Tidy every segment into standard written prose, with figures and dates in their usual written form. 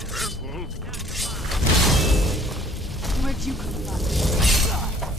Careful. Where'd you come from?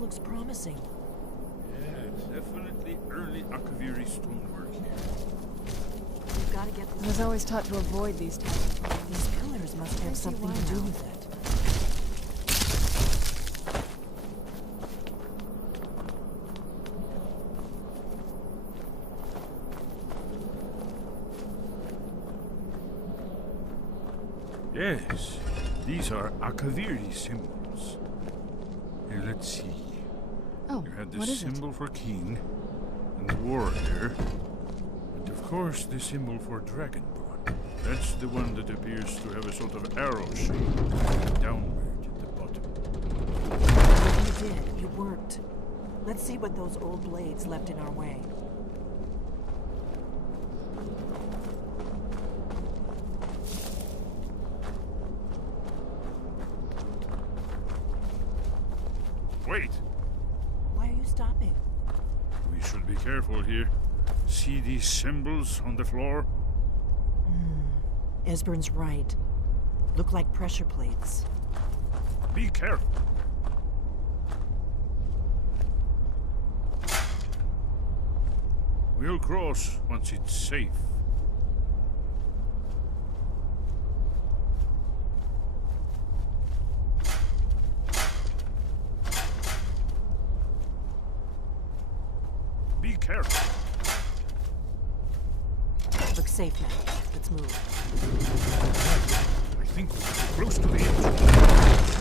Looks promising. Yeah, it's definitely early Akaviri stonework here. We've got to get I this. was always taught to avoid these types of things. These pillars must have something to do with it. Yes, these are Akaviri symbols. Here, let's see. Oh, You had the what is it? symbol for king, and the warrior, and of course the symbol for dragonborn. That's the one that appears to have a sort of arrow shape downward at the bottom. You did. It worked. Let's see what those old blades left in our way. Wait! Why are you stopping? We should be careful here. See these symbols on the floor? Esbern's right. Look like pressure plates. Be careful. We'll cross once it's safe. Be careful. Looks safe now. Let's move. I think we're close to the edge.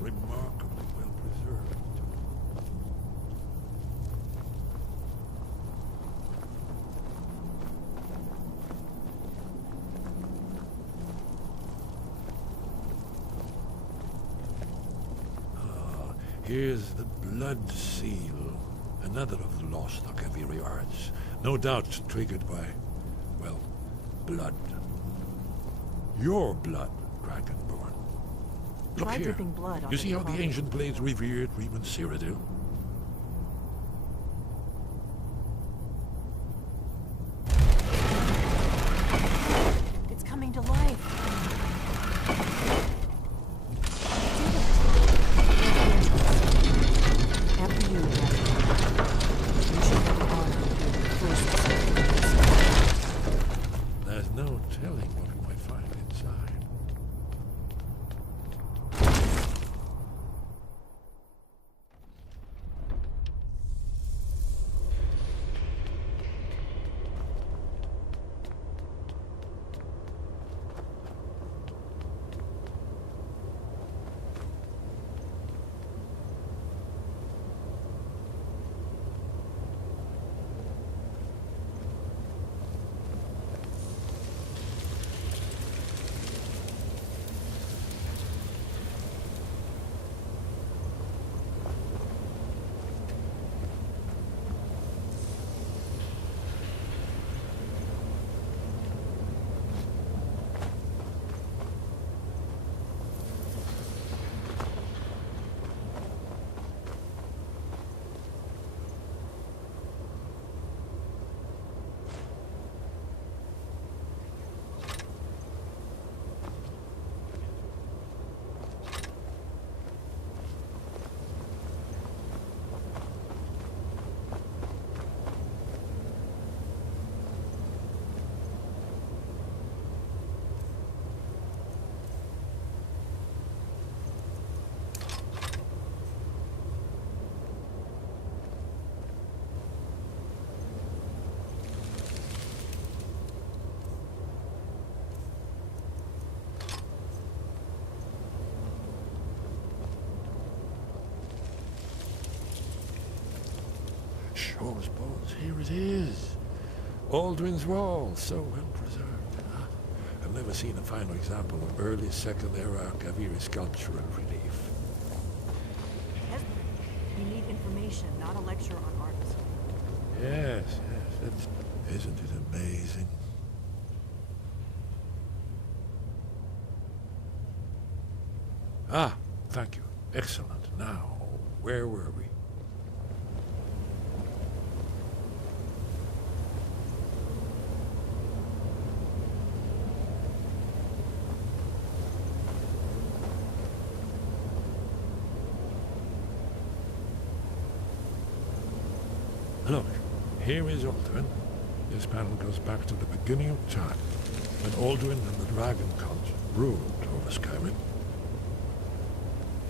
Remarkably well preserved. Here's the blood seal, another of the lost Akaviri arts, no doubt triggered by, well, blood. Your blood, Dragonborn. Look Try here. dripping blood on You see how the carving. ancient blades revered Reman Cyrodiil? It's coming to life. After you, Dragon. You should have the honor of being the first. There's no telling what we might find inside. Thor's bones, here it is. Aldrin's Wall, so well preserved. Ah, I've never seen a finer example of early Second Era Kaviri sculpture and relief. You need information, not a lecture on art. Yes, isn't it amazing? Ah, thank you. Excellent. Now, where were we? Look, here is Alduin. This panel goes back to the beginning of time, when Alduin and the Dragon Cult ruled over Skyrim.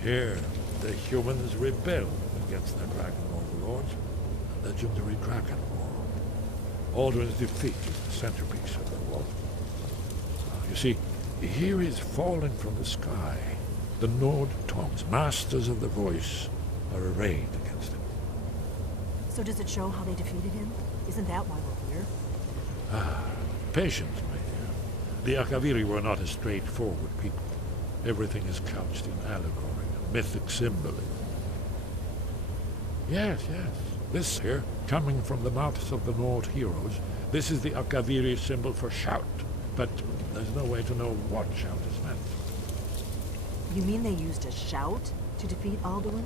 Here, the humans rebelled against their dragon overlords, the legendary Dragon War. Alduin's defeat is the centerpiece of the war. You see, here is falling from the sky. The Nord Tongs, masters of the voice, are arrayed against him. So does it show how they defeated him? Isn't that why we're here? Ah, patience, my dear. The Akaviri were not a straightforward people. Everything is couched in allegory and mythic symbolism. Yes. This here, coming from the mouths of the Nord heroes, this is the Akaviri symbol for shout. But there's no way to know what shout is meant. You mean they used a shout to defeat Alduin?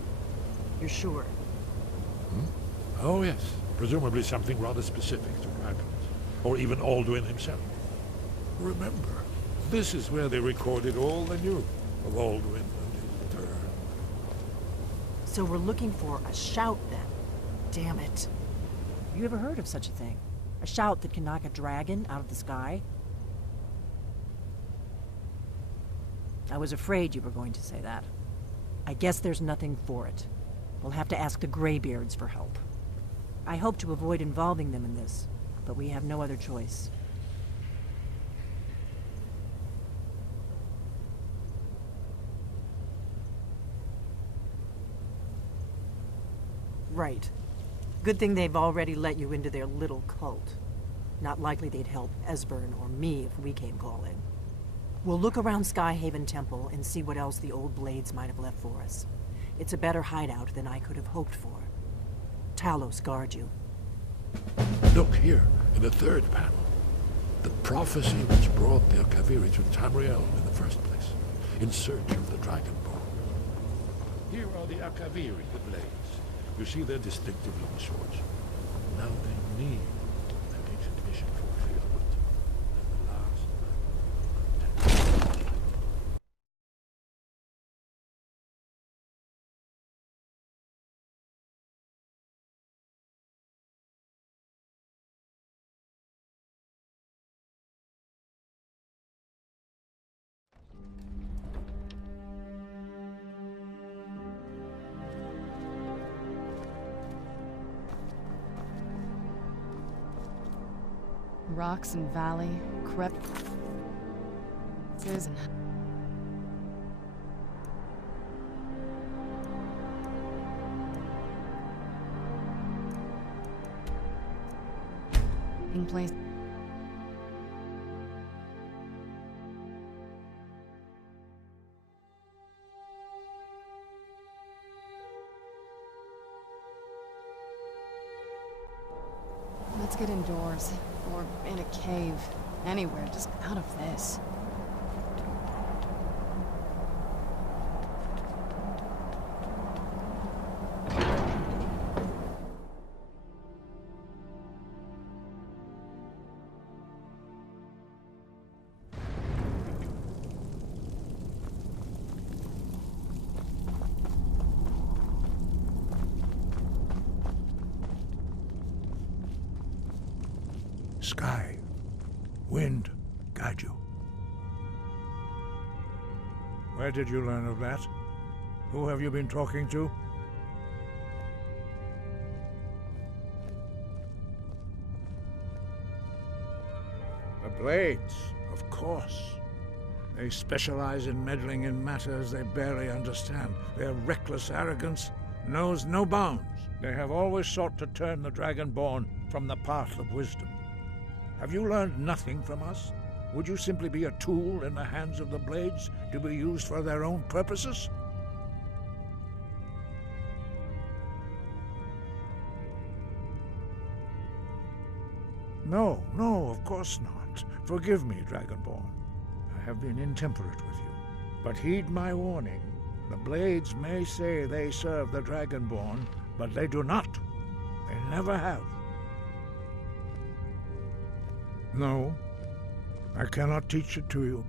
You're sure? Oh yes, presumably something rather specific to dragons, or even Alduin himself. Remember, this is where they recorded all they knew of Alduin and his return. So we're looking for a shout then. Damn it. You ever heard of such a thing? A shout that can knock a dragon out of the sky? I was afraid you were going to say that. I guess there's nothing for it. We'll have to ask the Greybeards for help. I hope to avoid involving them in this, but we have no other choice. Right. Good thing they've already let you into their little cult. Not likely they'd help Esbern or me if we came calling. We'll look around Skyhaven Temple and see what else the old blades might have left for us. It's a better hideout than I could have hoped for. Talos guard you. Look here, in the third panel. The prophecy which brought the Akaviri to Tamriel in the first place, in search of the Dragonborn. Here are the Akaviri, the blades. You see their distinctive long swords. Now they need their ancient mission fulfillment. And the last... Rocks and valley, crept. Susan. In place. Let's get indoors. Or in a cave. Anywhere, just out of this. Sky, wind, guide you. Where did you learn of that? Who have you been talking to? The Blades, of course. They specialize in meddling in matters they barely understand. Their reckless arrogance knows no bounds. They have always sought to turn the Dragonborn from the path of wisdom. Have you learned nothing from us? Would you simply be a tool in the hands of the Blades to be used for their own purposes? No, of course not. Forgive me, Dragonborn. I have been intemperate with you. But heed my warning. The Blades may say they serve the Dragonborn, but they do not. They never have. No, I cannot teach it to you,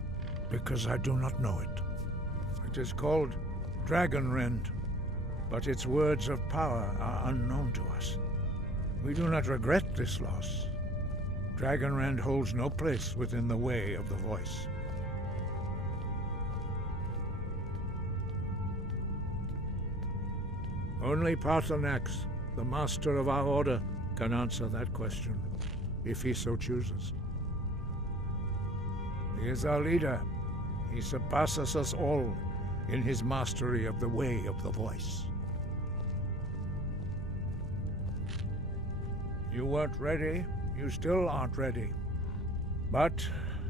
because I do not know it. It is called Dragonrend, but its words of power are unknown to us. We do not regret this loss. Dragonrend holds no place within the way of the voice. Only Paarthurnax, the master of our order, can answer that question, if he so chooses. He is our leader. He surpasses us all in his mastery of the way of the voice. You weren't ready. You still aren't ready. But,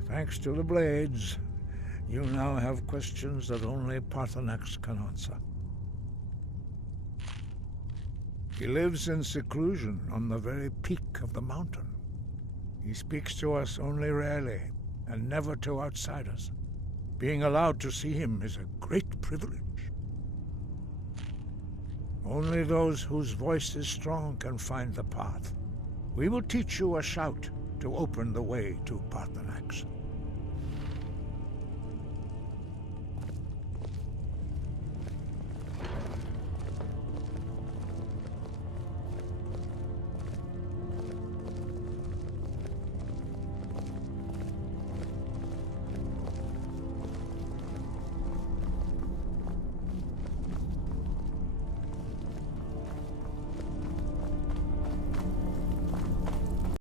thanks to the Blades, you now have questions that only Paarthurnax can answer. He lives in seclusion on the very peak of the mountain. He speaks to us only rarely, and never to outsiders. Being allowed to see him is a great privilege. Only those whose voice is strong can find the path. We will teach you a shout to open the way to Paarthurnax.